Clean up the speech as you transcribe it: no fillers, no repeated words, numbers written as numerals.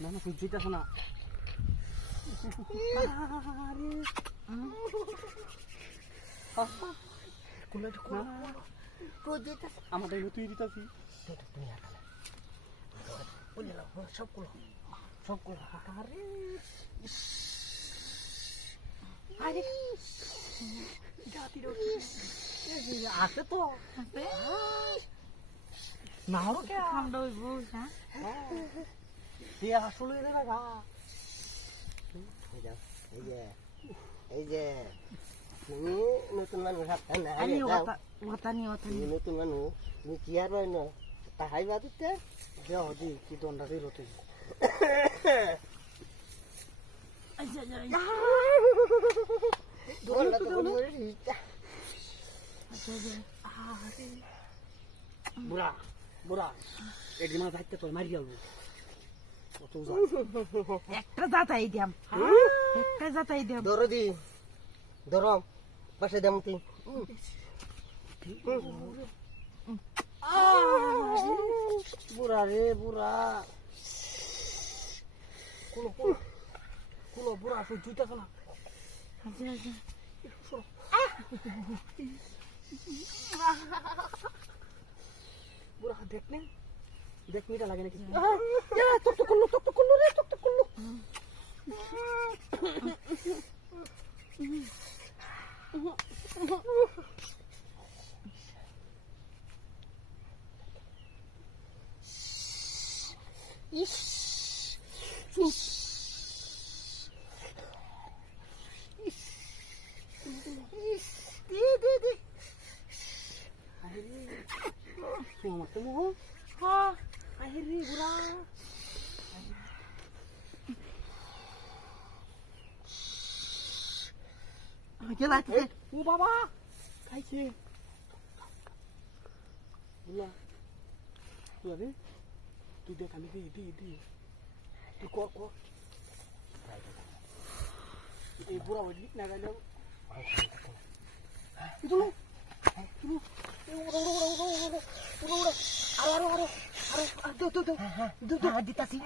নানা সুজিতাছ না আমাদের তুই দিতাছি আছে তো না হলো কে ঠান্ডা হইব আসলে রে বাবা এই যে তুমি নতুন মানুষ নতুন মানুষ তুমি কি আর পাই না তাহাই বাদিতে হদি কি দণ্ডা দিয়ে রতে বুড়া বুড়া এটি মানে থাকতে তোর মারি যাবো একটা জাতাই দিয়াম একটা জাতাই দিয়াম ধরো দি ধরো বাসে দাম তুই বুড়া রে বুড়া কোনো বুড়া সুজিতাছ না বুড়া দেখনি দেখনিটা লাগে নাকি তো করলো রে তো করলো আমার তো মোহ আরে বুড়া ও বাবা খাইছে বুলা বুলা রে তুই দেখ আমি দি তুই কর এই বুড়া ওই না গেল দিতাছি